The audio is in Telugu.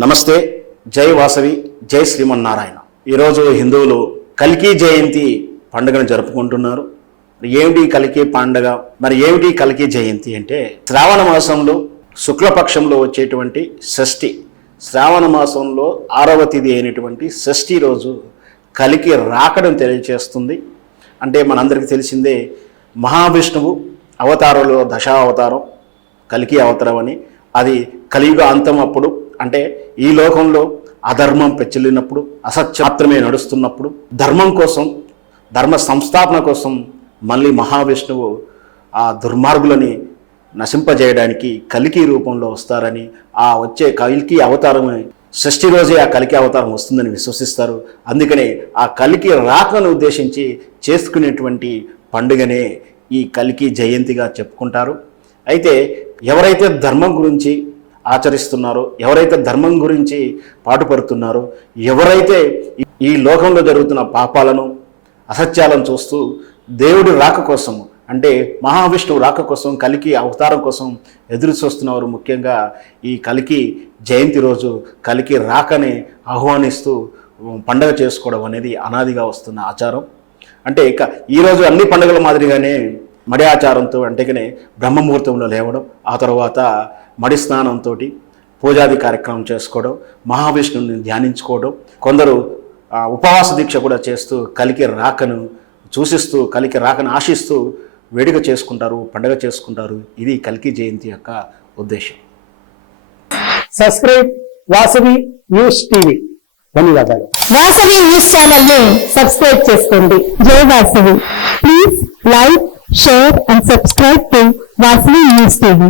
నమస్తే జై వాసవి జై శ్రీమన్నారాయణ. ఈరోజు హిందువులు కల్కి జయంతి పండుగను జరుపుకుంటున్నారు. ఏమిటి కలికి పండుగ? మరి ఏమిటి కలికి జయంతి అంటే శ్రావణ మాసంలో శుక్లపక్షంలో వచ్చేటువంటి షష్ఠి. శ్రావణ మాసంలో ఆరవ తిథి అయినటువంటి షష్ఠి రోజు కలికి రాకడం తెలియచేస్తుంది. అంటే మనందరికీ తెలిసిందే మహావిష్ణువు అవతారంలో దశావతారం కలికి అవతారం అని. అది కలియుగ అంతం అప్పుడు అంటే ఈ లోకంలో అధర్మం పెచ్చిల్లినప్పుడు అసత్యం మాత్రమే నడుస్తున్నప్పుడు ధర్మం కోసం ధర్మ సంస్థాపన కోసం మళ్ళీ మహావిష్ణువు ఆ దుర్మార్గులని నశింపజేయడానికి కలికి రూపంలో వస్తారని ఆ వచ్చే కలికి అవతారం షష్ఠి రోజే ఆ కలికి అవతారం వస్తుందని విశ్వసిస్తారు. అందుకనే ఆ కలికి రాకను ఉద్దేశించి చేసుకునేటువంటి పండుగనే ఈ కలికి జయంతిగా చెప్పుకుంటారు. అయితే ఎవరైతే ధర్మం గురించి ఆచరిస్తున్నారో ఎవరైతే ధర్మం గురించి పాటుపడుతున్నారో ఎవరైతే ఈ- ఈ లోకంలో జరుగుతున్న పాపాలను అసత్యాలను చూస్తూ దేవుడి రాక కోసం అంటే మహావిష్ణువు రాక కోసం కలికి అవతారం కోసం ఎదురు చూస్తున్నవారు ముఖ్యంగా ఈ కలికి జయంతి రోజు కలికి రాకని ఆహ్వానిస్తూ పండగ చేసుకోవడం అనేది అనాదిగా వస్తున్న ఆచారం. అంటే ఇక ఈరోజు అన్ని పండుగల మాదిరిగానే మడి ఆచారంతో అంటేనే బ్రహ్మముహూర్తంలో లేవడం ఆ తర్వాత మడి స్నానంతో పూజాది కార్యక్రమం చేసుకోవడం మహావిష్ణువుని ధ్యానించుకోవడం కొందరు ఉపవాస దీక్ష కూడా చేస్తూ కలికి రాకను చూసిస్తూ కలికి రాకను ఆశిస్తూ వేడుక చేసుకుంటారు పండగ చేసుకుంటారు. ఇది కలికి జయంతి యొక్క ఉద్దేశం. సబ్స్క్రైబ్ వాసవి న్యూస్ టీవీ ధన్యవాదాలు. వాసవి న్యూస్ ఛానల్ని సబ్స్క్రైబ్ చేసుకోండి. జై Vasavi please like share and subscribe to Vasavi news TV